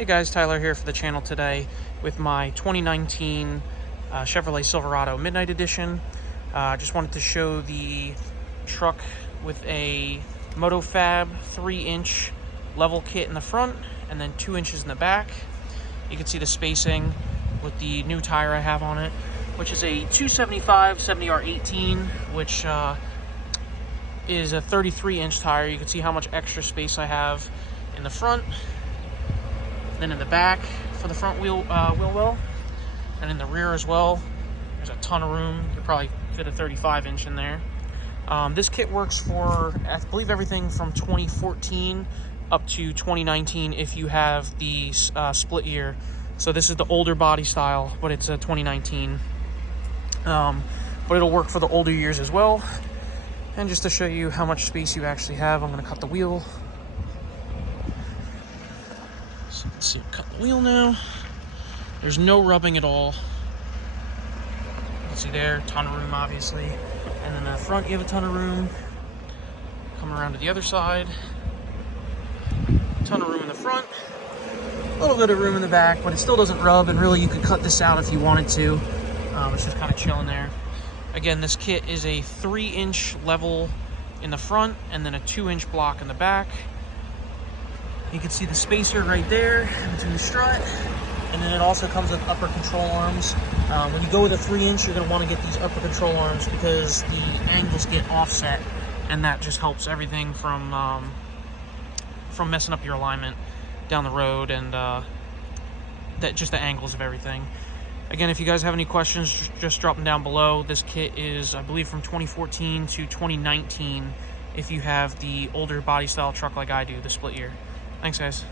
Hey guys, Tyler here for the channel today with my 2019 Chevrolet Silverado Midnight Edition. I just wanted to show the truck with a moto fab 3-inch level kit in the front and then 2 inches in the back. You can see the spacing with the new tire I have on it, which is a 275 70R18, which is a 33-inch tire. You can see how much extra space I have in the front. Then in the back for the front wheel well, and in the rear as well, there's a ton of room. You could probably fit a 35-inch in there. This kit works for, I believe, everything from 2014 up to 2019 if you have the split year. So this is the older body style, but it's a 2019. But it'll work for the older years as well. And just to show you how much space you actually have, I'm going to cut the wheel. So you can see, cut the wheel now. There's no rubbing at all. You can see there, ton of room obviously. And then in the front you have a ton of room. Coming around to the other side. Ton of room in the front. A little bit of room in the back, but it still doesn't rub, and really you could cut this out if you wanted to. It's just kind of chilling there. Again, this kit is a 3-inch level in the front and then a 2-inch block in the back. You can see the spacer right there between the strut, and then it also comes with upper control arms. When you go with a 3-inch, you're going to want to get these upper control arms because the angles get offset, and that just helps everything from messing up your alignment down the road, and just the angles of everything. Again, if you guys have any questions, just drop them down below. This kit is, I believe, from 2014 to 2019 if you have the older body style truck like I do, the split year. Thanks, guys.